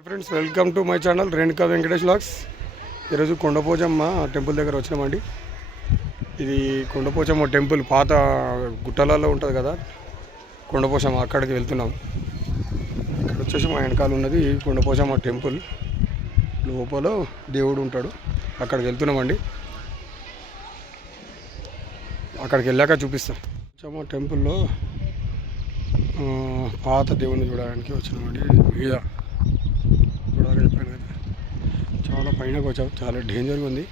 Hi friends, welcome to my channel Renuka Venkatesh vlogs. ఈరోజు Kondapochamma temple దగ్గర వచ్చినామండి. ఇది కొండపోచమ్మ టెంపుల్ పాత గుట్టలలో ఉంటుంది కదా కొండపోచమ్మ, అక్కడికి వెళ్తున్నాం. ఇక్కడ వచ్చేసి మా వెనకాల ఉన్నది కొండపోచమ్మ టెంపుల్. లోపల దేవుడు ఉంటాడు, అక్కడికి వెళ్తున్నామండి. అక్కడికి వెళ్ళాక చూపిస్తాం. పోచమ్మ టెంపుల్లో పాత దేవుడిని చూడడానికి వచ్చినామండి. మీద చూడాలి చెప్పాను కదా, చాలా పైనకి వచ్చాం, చాలా డేంజర్గా ఉంది.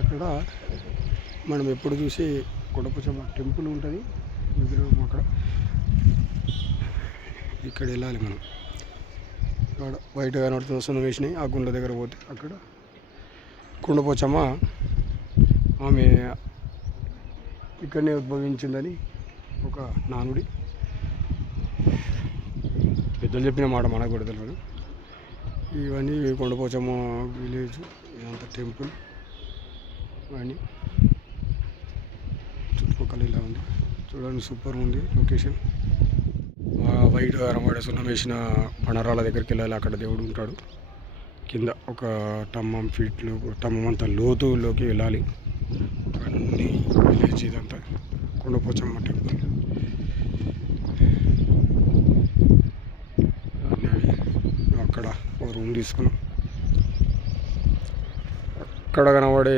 అక్కడ మనం ఎప్పుడు చూసి కొండపోచమ్మ టెంపుల్ ఉంటుంది, విగ్రహం అక్కడ. ఇక్కడ వెళ్ళాలి మనం. అక్కడ బయట కనబడుతున్న సున్నం వేసినాయి. ఆ గుండె దగ్గర పోతే అక్కడ కొండపోచమ్మ ఆమె ఇక్కడనే ఉద్భవించిందని ఒక నానుడి. పెద్దలు చెప్పిన మాట మనకు కూడా తెలియదు. ఇవన్నీ కొండపోచమ్మ విలేజ్, ఇదంతా టెంపుల్. ఇవన్నీ చుట్టుపక్కల ఇలా ఉంది చూడండి, సూపర్ ఉంది లొకేషన్. వైట్ కనబడే సున్నం వేసిన పణరాల దగ్గరికి వెళ్ళాలి, అక్కడ దేవుడు ఉంటాడు. కింద ఒక టమ్మం అంత లోతులోకి వెళ్ళాలి. అన్ని విలేజ్ ఇదంతా కొండపోచమ్మ టెంపుల్. అక్కడ ఒక రూమ్ తీసుకున్నాం. అక్కడ కనబడే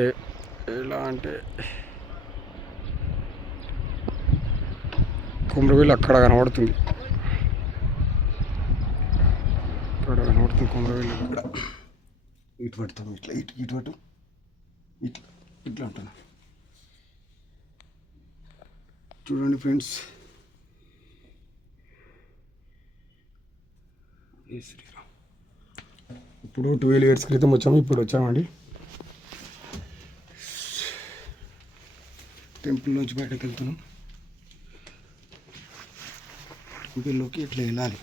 ఎలా అంటే కుమ్రవీలు అక్కడ కనబడుతుంది. అక్కడ కనబడుతుంది కుమ్రవీలు. అక్కడ ఇటు పడతాం, ఇట్లా ఇటు ఇటు పట్టు, ఇట్లా ఇట్లా ఉంటాను. చూడండి ఫ్రెండ్స్, శ్రీరామ్. ఇప్పుడు 12 years క్రితం వచ్చాము, ఇప్పుడు వచ్చామండి. టెంపుల్ నుంచి బయటకు వెళ్తున్నాం. టెంపుల్లోకి ఇట్లా వెళ్ళాలి.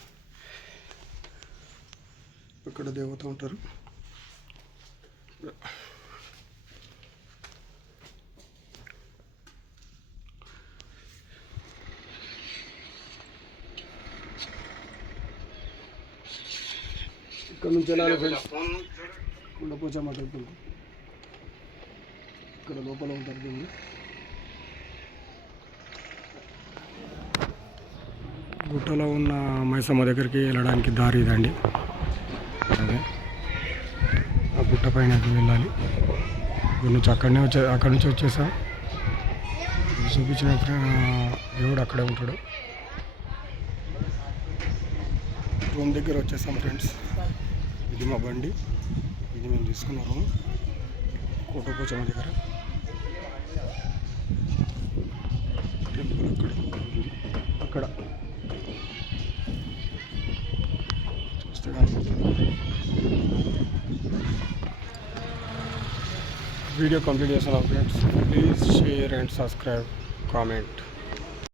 అక్కడ దేవత ఉంటారు. ఇక్కడ నుంచి వెళ్ళాలి ఫ్రెండ్స్, కొండపోచమ్మ టెంపుల్. ఇక్కడ లోపల ఉంటారు దీన్ని. గుట్టలో ఉన్న మైసమ్మ దగ్గరికి వెళ్ళడానికి దారి ఇదండి. అదే ఆ గుట్ట పైన వెళ్ళాలి. ఇక్కడ నుంచి అక్కడి నుంచి వచ్చేసా చూపించిన దేవుడు అక్కడే ఉంటాడు. రూమ్ దగ్గర వచ్చేసాం ఫ్రెండ్స్. ఇది మా బండి, ఇది మేము తీసుకున్న రూమ్ కొండపోచమ్మ దగ్గర. టెంపుల్ అక్కడ చూస్తే కనిపిస్తుంది. వీడియో కంప్లీట్ చేస్తున్నాం friends. Please share and subscribe, comment.